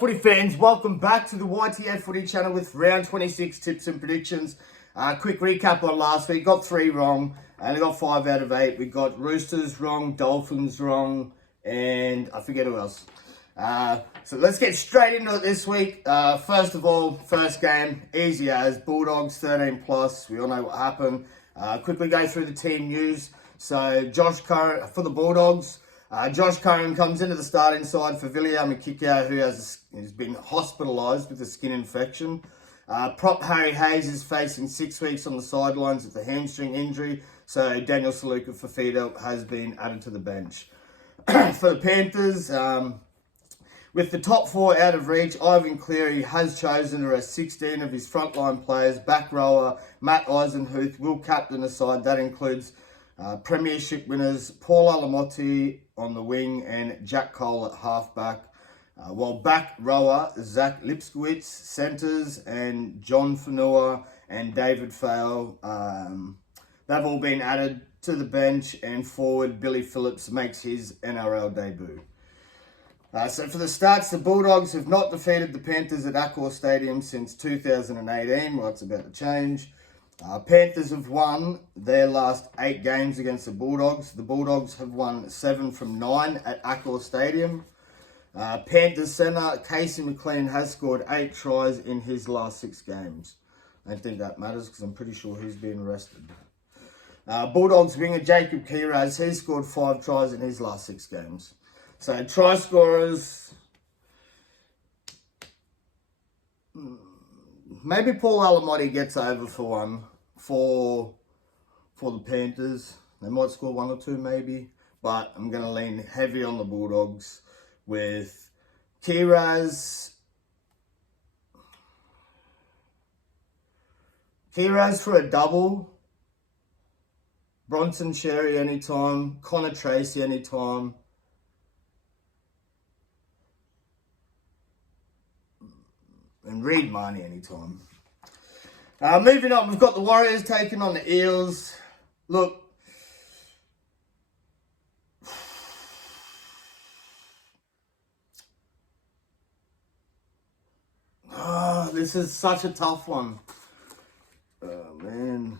Footy fans, welcome back to the YTA Footy channel with round 26 tips and predictions. Quick recap on last week. Got 3 wrong. Only got 5 out of 8. We got Roosters wrong, Dolphins wrong, and I forget who else. So let's get straight into it this week. First of all, first game, easy as Bulldogs 13 plus. We all know what happened. Quickly go through the team news. So Josh Curran for the Bulldogs. Josh Curran comes into the starting side for Villiers Mikikau, who has been hospitalised with a skin infection. Prop Harry Hayes is facing 6 weeks on the sidelines with a hamstring injury, so Daniel Saluka Fafita has been added to the bench. For the Panthers, with the top 4 out of reach, Ivan Cleary has chosen to rest 16 of his frontline players. Back rower Matt Eisenhuth will captain the side. That includes premiership winners Paul Alamotti on the wing and Jack Cole at halfback, while back rower Zach Lipskowitz, centres, and John Fanua and David Fale, they've all been added to the bench, and forward Billy Phillips makes his NRL debut. So for the stats, the Bulldogs have not defeated the Panthers at Accor Stadium since 2018. Well, it's about to change. Panthers have won their last 8 games against the Bulldogs. The Bulldogs have won 7 from 9 at Accor Stadium. Panthers centre Casey McLean has scored 8 tries in his last 6 games. I don't think that matters because I'm pretty sure he's been arrested. Bulldogs winger Jacob Kiraz, he scored 5 tries in his last 6 games. So try scorers, maybe Paul Alamotti gets over for one for the Panthers. They might score 1 or 2 maybe, but I'm going to lean heavy on the Bulldogs with Kiraz for a double, Bronson Xerri anytime, Connor Tracy anytime, and Reed Marnie anytime. Moving on, we've got the Warriors taking on the Eels. Look, this is such a tough one. Oh, man.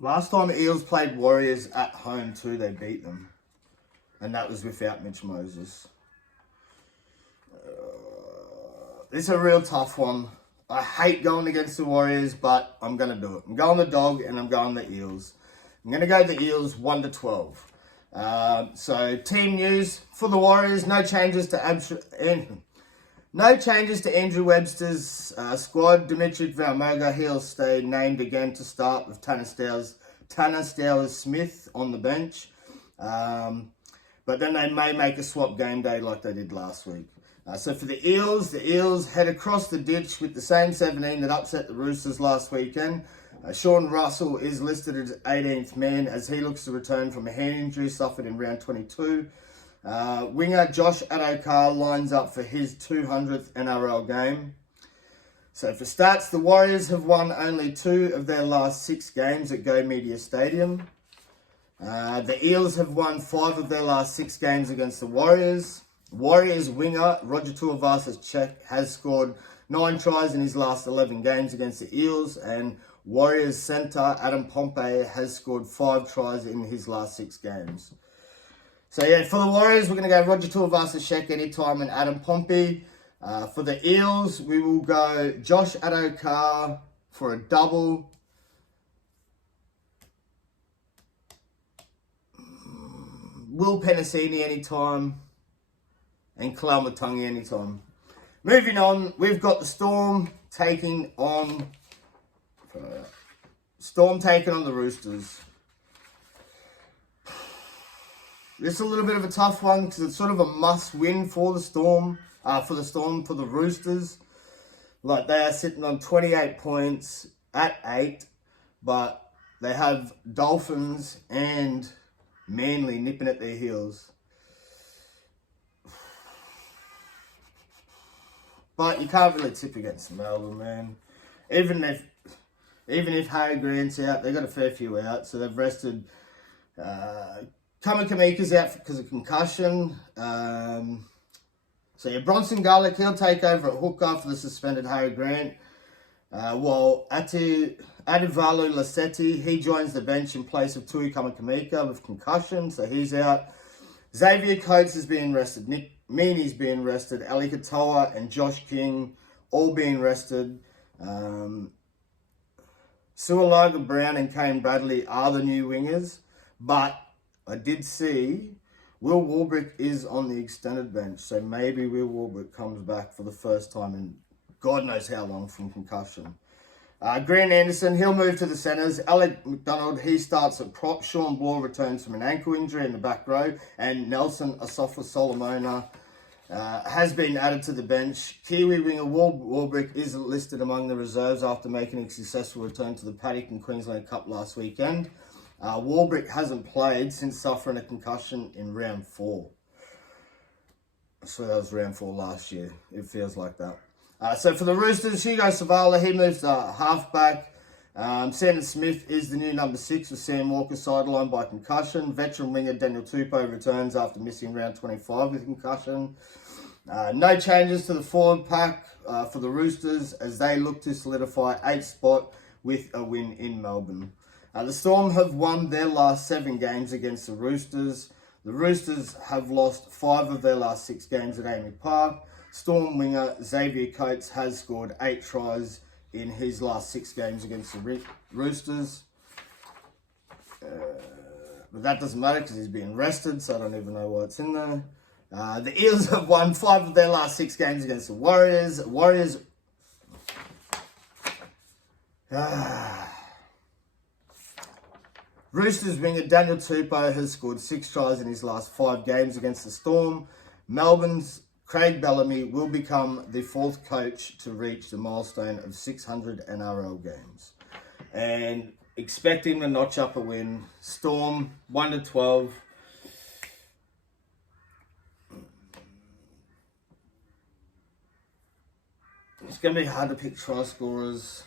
Last time Eels played Warriors at home too, they beat them. And that was without Mitch Moses. This is a real tough one. I hate going against the Warriors, but I'm going to do it. I'm going the dog and I'm going the Eels. I'm going to go the Eels 1-12. So team news for the Warriors, no changes to Andrew Webster's squad. Dimitri Valmoga, he'll stay named again to start with Tanner Stowers-Smith on the bench. But then they may make a swap game day like they did last week. So for the Eels head across the ditch with the same 17 that upset the Roosters last weekend. Sean Russell is listed as 18th man as he looks to return from a hand injury suffered in round 22. Winger Josh Adokar lines up for his 200th NRL game. So for stats, the Warriors have won only 2 of their last 6 games at Go Media Stadium. The Eels have won 5 of their last 6 games against the Warriors. Warriors winger Roger Tuivasa-Sheck has scored 9 tries in his last 11 games against the Eels, and Warriors centre Adam Pompey has scored 5 tries in his last 6 games. So yeah, for the Warriors, we're going to go Roger Tuivasa-Sheck anytime and Adam Pompey. For the Eels, we will go Josh Adokar for a double. Will Penasini anytime. And Kalama Tungi anytime. Moving on, we've got the Storm taking on the Roosters. This is a little bit of a tough one because it's sort of a must-win for the Storm, for the Roosters. Like, they are sitting on 28 points at 8, but they have Dolphins and Manly nipping at their heels. But you can't really tip against Melbourne, man. Even if Even if Harry Grant's out, they've got a fair few out. So they've rested. Kamikamica's out because of concussion. So yeah, Bronson Garlick, he'll take over at hooker for the suspended Harry Grant. While Adivalu Lassetti, he joins the bench in place of Tui Kamikamica with concussion, so he's out. Xavier Coates is being rested. Nick Meaney's being rested. Ali Katoa and Josh King all being rested. Sualaga Brown and Kane Bradley are the new wingers, but I did see Will Warbrick is on the extended bench, so maybe Will Warbrick comes back for the first time in God knows how long from concussion. Grant Anderson, he'll move to the centres. Alec McDonald, he starts at prop. Sean Bloor returns from an ankle injury in the back row. And Nelson Asafa Solomona has been added to the bench. Kiwi winger Warbrick is listed among the reserves after making a successful return to the Paddock and Queensland Cup last weekend. Warbrick hasn't played since suffering a concussion in round 4. I swear that was round 4 last year. It feels like that. So for the Roosters, Hugo Savala, he moves to halfback. Sandon Smith is the new number 6 with Sam Walker sidelined by concussion. Veteran winger Daniel Tupou returns after missing round 25 with concussion. No changes to the forward pack for the Roosters as they look to solidify 8th spot with a win in Melbourne. The Storm have won their last 7 games against the Roosters. The Roosters have lost 5 of their last 6 games at AAMI Park. Storm winger Xavier Coates has scored 8 tries in his last 6 games against the Roosters. But that doesn't matter because he's being rested, so I don't even know why it's in there. The Eels have won 5 of their last 6 games against the Warriors. Roosters winger Daniel Tupou has scored 6 tries in his last 5 games against the Storm. Melbourne's Craig Bellamy will become the 4th coach to reach the milestone of 600 NRL games. And expecting to notch up a win. Storm 1-12. It's going to be hard to pick try scorers.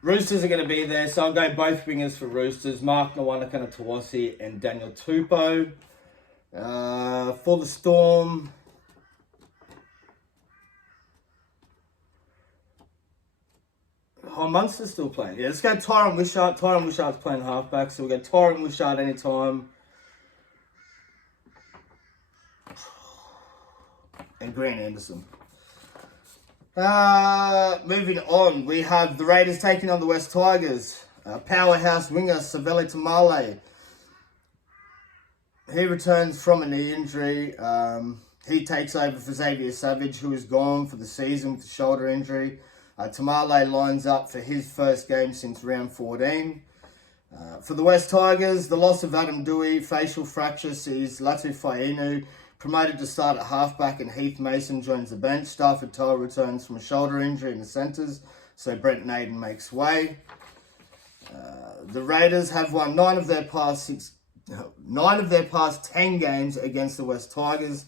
Roosters are going to be there, so I'm going both wingers for Roosters. Mark Nawanakanatawasi and Daniel Tupou. For the Storm, Munster's still playing. Yeah, let's go Tyron Wishart. Tyron Wishart's playing halfback, so we'll go Tyron Wishart anytime. And Grant Anderson. Moving on, we have the Raiders taking on the West Tigers. Powerhouse winger Saveli Tamale. He returns from a knee injury. He takes over for Xavier Savage, who is gone for the season with a shoulder injury. Tamale lines up for his first game since round 14. For the West Tigers, the loss of Adam Dewey, facial fracture, sees Latu Fainu promoted to start at halfback and Heath Mason joins the bench. Stafford Toa returns from a shoulder injury in the centres, so Brent Naden makes way. The Raiders have won 9 of their past 10 games against the West Tigers.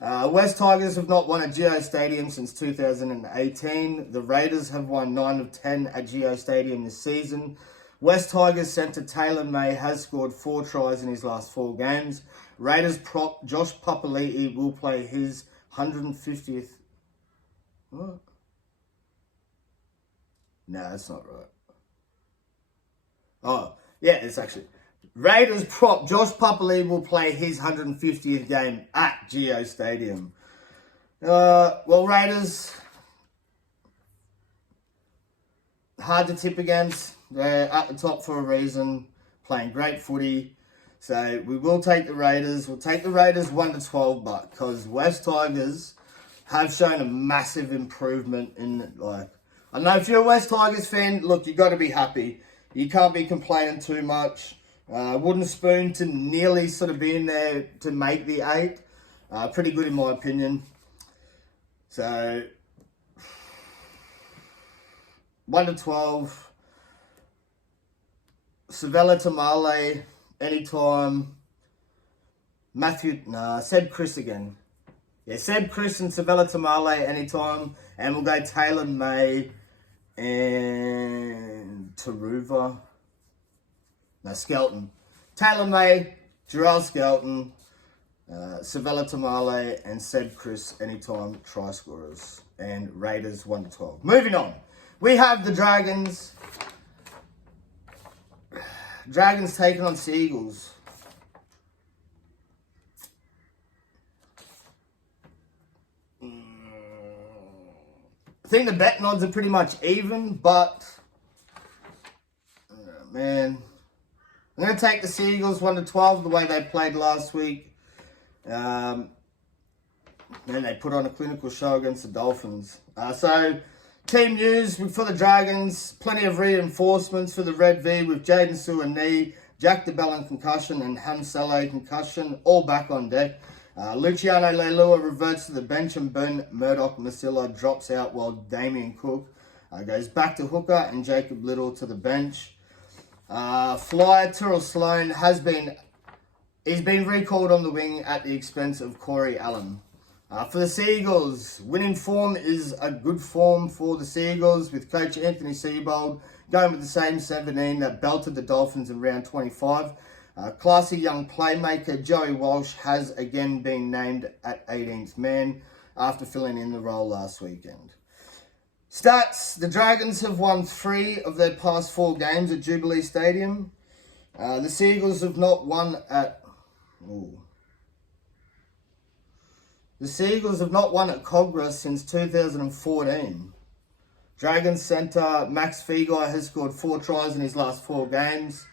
West Tigers have not won at Geo Stadium since 2018. The Raiders have won 9 of 10 at Geo Stadium this season. West Tigers centre Taylor May has scored 4 tries in his last 4 games. Raiders prop Josh Papali'i will play his 150th... What? No, that's not right. Oh, yeah, it's actually... Raiders prop Josh Papali'i will play his 150th game at Geo Stadium. Well, Raiders, hard to tip against. They're at the top for a reason, playing great footy. So we will take the Raiders. We'll take the Raiders 1-12, but because West Tigers have shown a massive improvement in, like, I know if you're a West Tigers fan, look, you got to be happy. You can't be complaining too much. Wooden spoon to nearly sort of be in there to make the 8. Pretty good in my opinion. So 1-12. Savella Tamale anytime. Seb Chris again. Yeah, Seb Chris and Savella Tamale anytime. And we'll go Taylor May and Taruva. No, Skelton. Taylor May, Jarrell Skelton, Savella Tamale, and Seb Chris anytime try scorers. And Raiders 1-12. Moving on. We have the Dragons. Dragons taking on Seagulls. I think the bet odds are pretty much even, but man, I'm going to take the Seagulls 1-12 the way they played last week. Man, they put on a clinical show against the Dolphins. So, team news for the Dragons, plenty of reinforcements for the Red V with Jaden Sewer knee, Jack DeBellin concussion, and Hamsele concussion, all back on deck. Luciano Leilua reverts to the bench and Ben Murdoch-Masila drops out while Damien Cook goes back to hooker and Jacob Little to the bench. Flyer Tyrrell Sloan he's been recalled on the wing at the expense of Corey Allen. For the Seagulls, winning form is a good form for the Seagulls with coach Anthony Seibold going with the same 17 that belted the Dolphins in round 25. Classy young playmaker Joey Walsh has again been named at 18th man after filling in the role last weekend. Stats, the Dragons have won 3 of their past 4 games at Jubilee Stadium. The Seagulls have not won at... The Seagulls have not won at Cogra since 2014. Dragons centre Max Fegai has scored 4 tries in his last 4 games.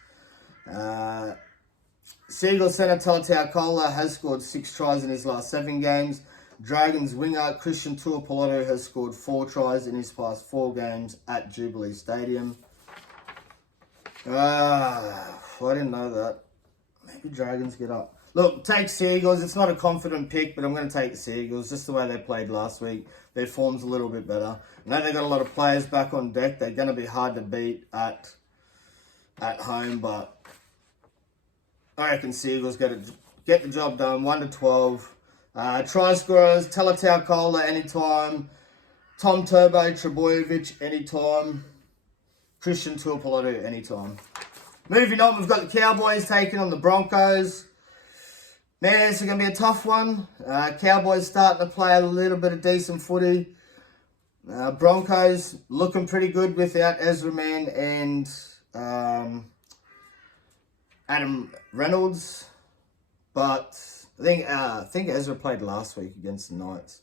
Seagulls centre Talatau Kola has scored 6 tries in his last 7 games. Dragons winger Christian Tuapolotu has scored 4 tries in his past 4 games at Jubilee Stadium. I didn't know that. Maybe Dragons get up. Look, take Seagulls. It's not a confident pick, but I'm going to take the Seagulls just the way they played last week. Their form's a little bit better. I know they've got a lot of players back on deck. They're going to be hard to beat at home, but I reckon Seagulls get the job done. 1-12. Try scorers, Talatau Kola anytime. Tom Turbo Trebojevic anytime. Christian Tuapolotu anytime. Moving on, we've got the Cowboys taking on the Broncos. Man, this is going to be a tough one. Cowboys starting to play a little bit of decent footy. Broncos looking pretty good without Ezra Man and Adam Reynolds. But I think Ezra played last week against the Knights.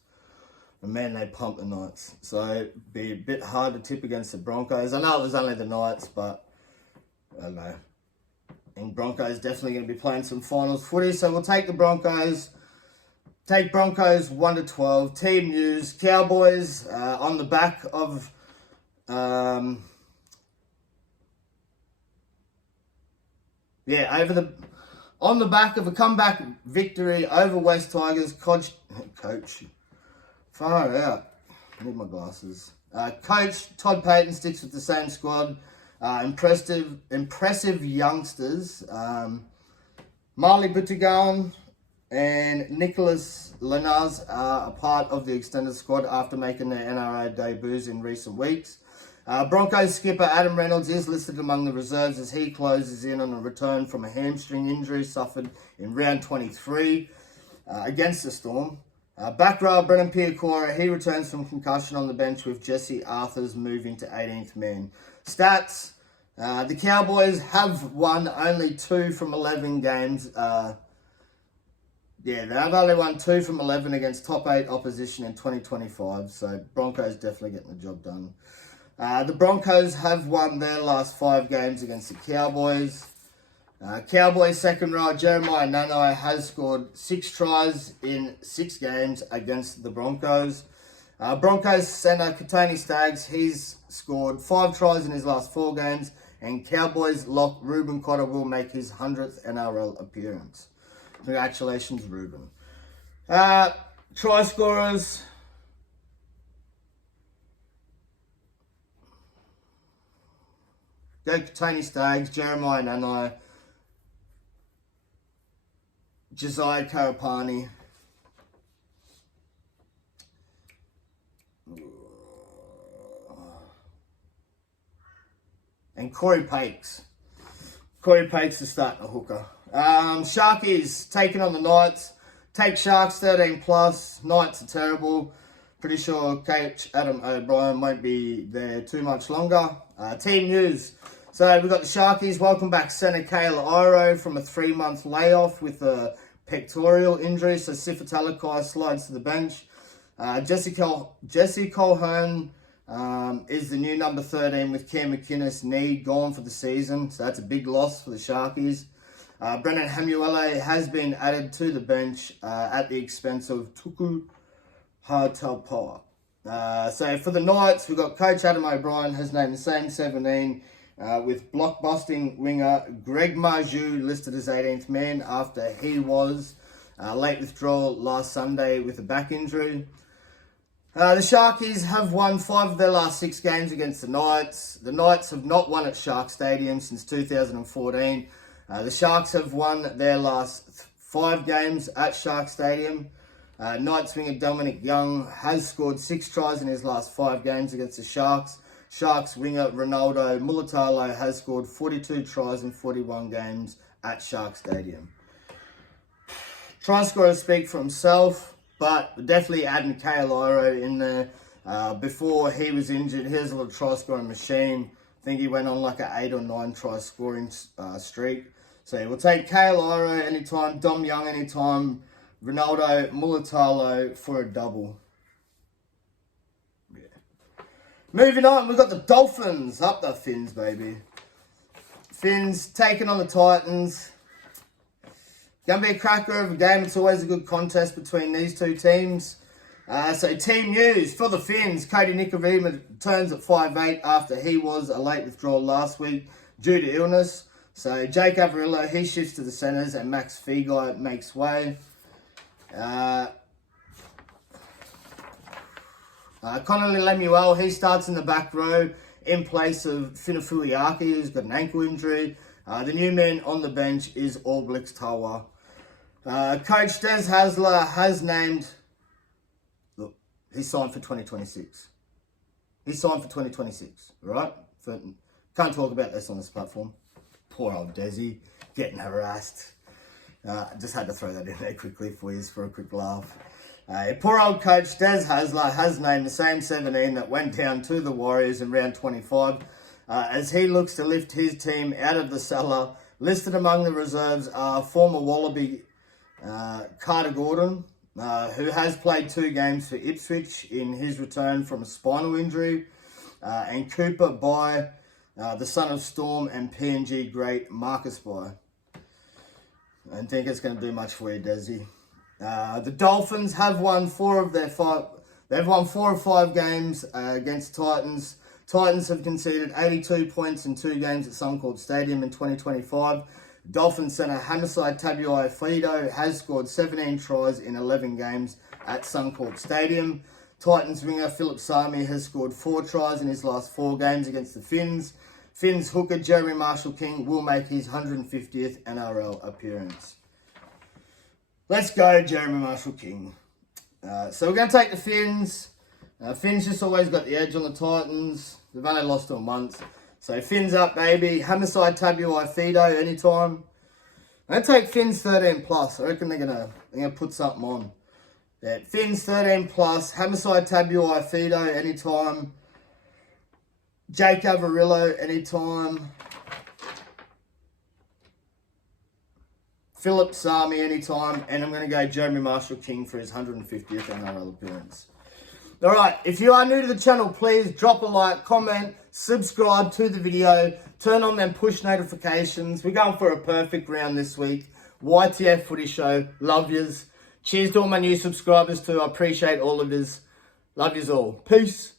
And man, they pumped the Knights. So it'd be a bit hard to tip against the Broncos. I know it was only the Knights, but I don't know. And Broncos definitely going to be playing some finals footy. So we'll take the Broncos. Take Broncos 1-12. Team news. Cowboys on the back of... on the back of a comeback victory over West Tigers. Coach. Far out. I need my glasses. Coach Todd Payton sticks with the same squad. Impressive youngsters. Marley Buttigieg and Nicholas Lenaz are a part of the extended squad after making their NRL debuts in recent weeks. Broncos skipper Adam Reynolds is listed among the reserves as he closes in on a return from a hamstring injury suffered in round 23 against the Storm. Back row Brennan Piacora, he returns from concussion on the bench with Jesse Arthurs moving to 18th man. Stats, the Cowboys have won only 2 from 11 games. They have only won 2 from 11 against top 8 opposition in 2025, so Broncos definitely getting the job done. The Broncos have won their last 5 games against the Cowboys. Cowboys second row Jeremiah Nanai has scored 6 tries in 6 games against the Broncos. Broncos centre Katoni Staggs, he's scored 5 tries in his last 4 games. And Cowboys lock Ruben Cotter will make his 100th NRL appearance. Congratulations, Ruben. Try scorers. Go Tony Staggs, Jeremiah Nanai, Josiah Karapani. and Corey Pakes. Corey Pakes is starting a hooker. Sharkies taking on the Knights. Take Sharks 13 plus. Knights are terrible. Pretty sure Coach Adam O'Brien won't be there too much longer. Team news. So we've got the Sharkies. Welcome back centre Kayla Iro from a 3-month layoff with a pectoral injury. So Sifa Talakai slides to the bench. Jesse Colquhoun is the new number 13 with Cam McInnes knee gone for the season. So that's a big loss for the Sharkies. Brendan Hamuele has been added to the bench at the expense of Tuku Hartalpoa. So for the Knights, we've got Coach Adam O'Brien has named the same 17 with blockbusting winger Greg Marju listed as 18th man after he was late withdrawal last Sunday with a back injury. The Sharkies have won 5 of their last 6 games against the Knights. The Knights have not won at Shark Stadium since 2014. The Sharks have won their last 5 games at Shark Stadium. Knights winger Dominic Young has scored 6 tries in his last 5 games against the Sharks. Sharks winger Ronaldo Mulitalo has scored 42 tries in 41 games at Shark Stadium. Try scorers speak for himself, but definitely adding Kale Iro in there. Before he was injured, here's a little try scoring machine. I think he went on like an 8 or 9 try scoring streak. So we'll take Kale Iro anytime, Dom Young anytime, Ronaldo Mulitalo for a double. Yeah. Moving on, we've got the Dolphins. Up the Fins, baby. Fins taking on the Titans. Going to be a cracker of a game. It's always a good contest between these two teams. So team news for the Fins. Cody Nikovima returns at 5'8" after he was a late withdrawal last week due to illness. So Jake Averillo, he shifts to the centres and Max Feagai makes way. Connolly Lemuel, he starts in the back row in place of Finafuiaki, who's got an ankle injury. The new man on the bench is Allblix Tawa. Coach Des Hasler has named... Look, he's signed for 2026. He's signed for 2026, right? Can't talk about this on this platform. Poor old Desi, getting harassed. Just had to throw that in there quickly for you for a quick laugh. Poor old coach Des Hasler has named the same 17 that went down to the Warriors in round 25 as he looks to lift his team out of the cellar. Listed among the reserves are former Wallaby Carter Gordon, who has played 2 games for Ipswich in his return from a spinal injury, and Cooper By, the son of Storm and PNG great Marcus By. I don't think it's going to do much for you, Desi. The Dolphins have won 4 of their 5. They've won 4 of 5 games against Titans. Titans have conceded 82 points in 2 games at Suncorp Stadium in 2025. Dolphins centre Hamasai Tabuai-Fido has scored 17 tries in 11 games at Suncorp Stadium. Titans winger Philip Sami has scored 4 tries in his last 4 games against the Fins. Fins hooker Jeremy Marshall-King will make his 150th NRL appearance. Let's go, Jeremy Marshall-King. So we're going to take the Fins. Fins just always got the edge on the Titans. They've only lost to them once. So Fins up, baby. Hamasai Tabuai-Fido anytime. I'm going to take Fins 13 plus. I reckon they're gonna put something on. Yeah, Fins 13 plus. Hamasai Tabuai-Fido anytime. Jake Averillo anytime. Philip Sami anytime. And I'm going to go Jeremy Marshall-King for his 150th NRL appearance. Alright, if you are new to the channel, please drop a like, comment, subscribe to the video, turn on them push notifications. We're going for a perfect round this week. YTF Footy Show. Love yous. Cheers to all my new subscribers too. I appreciate all of yous. Love yous all. Peace.